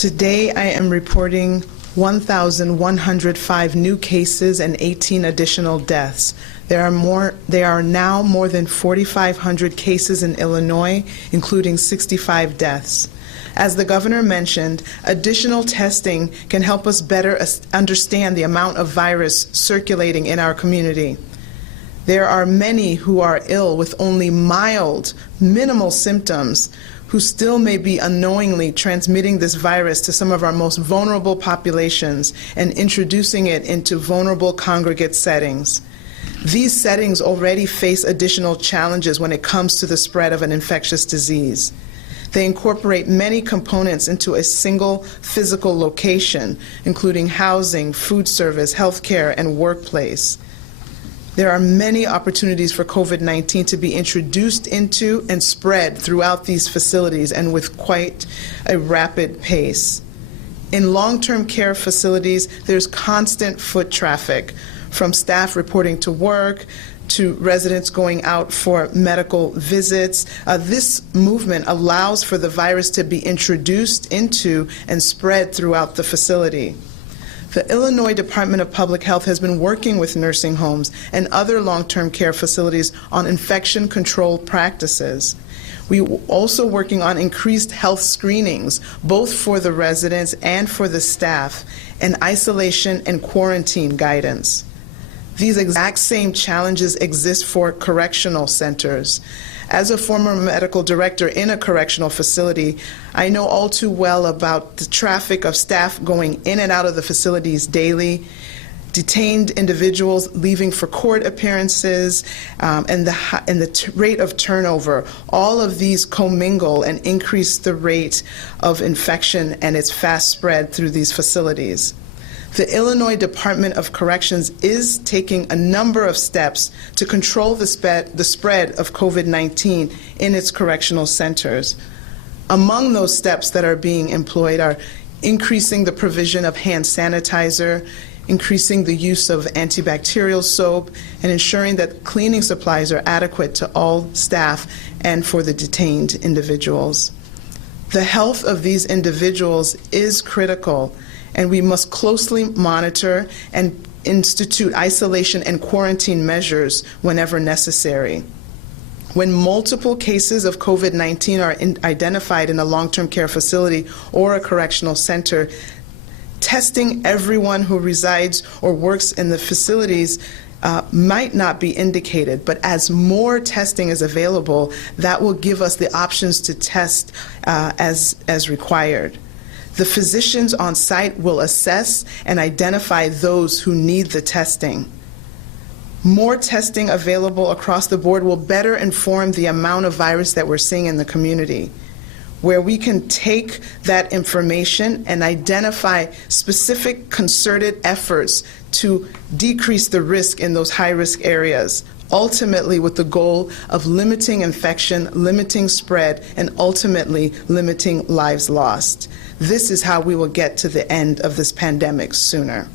Today, I am reporting 1,105 new cases and 18 additional deaths. There are now more than 4,500 cases in Illinois, including 65 deaths. As the governor mentioned, additional testing can help us better understand the amount of virus circulating in our community. There are many who are ill with only mild, minimal symptoms who still may be unknowingly transmitting this virus to some of our most vulnerable populations and introducing it into vulnerable congregate settings. These settings already face additional challenges when it comes to the spread of an infectious disease. They incorporate many components into a single physical location, including housing, food service, healthcare, and workplace. There are many opportunities for COVID-19 to be introduced into and spread throughout these facilities, and with quite a rapid pace. In long-term care facilities, there's constant foot traffic, from staff reporting to work to residents going out for medical visits. This movement allows for the virus to be introduced into and spread throughout the facility. The Illinois Department of Public Health has been working with nursing homes and other long-term care facilities on infection control practices. We're also working on increased health screenings, both for the residents and for the staff, and isolation and quarantine guidance. These exact same challenges exist for correctional centers. As a former medical director in a correctional facility, I know all too well about the traffic of staff going in and out of the facilities daily, detained individuals leaving for court appearances, and the rate of turnover. All of these commingle and increase the rate of infection and its fast spread through these facilities. The Illinois Department of Corrections is taking a number of steps to control the spread of COVID-19 in its correctional centers. Among those steps that are being employed are increasing the provision of hand sanitizer, increasing the use of antibacterial soap, and ensuring that cleaning supplies are adequate to all staff and for the detained individuals. The health of these individuals is critical, and we must closely monitor and institute isolation and quarantine measures whenever necessary. When multiple cases of COVID-19 are identified in a long-term care facility or a correctional center, testing everyone who resides or works in the facilities might not be indicated, but as more testing is available, that will give us the options to test as required. The physicians on site will assess and identify those who need the testing. More testing available across the board will better inform the amount of virus that we're seeing in the community, where we can take that information and identify specific concerted efforts to decrease the risk in those high-risk areas, ultimately with the goal of limiting infection, limiting spread, and ultimately limiting lives lost. This is how we will get to the end of this pandemic sooner.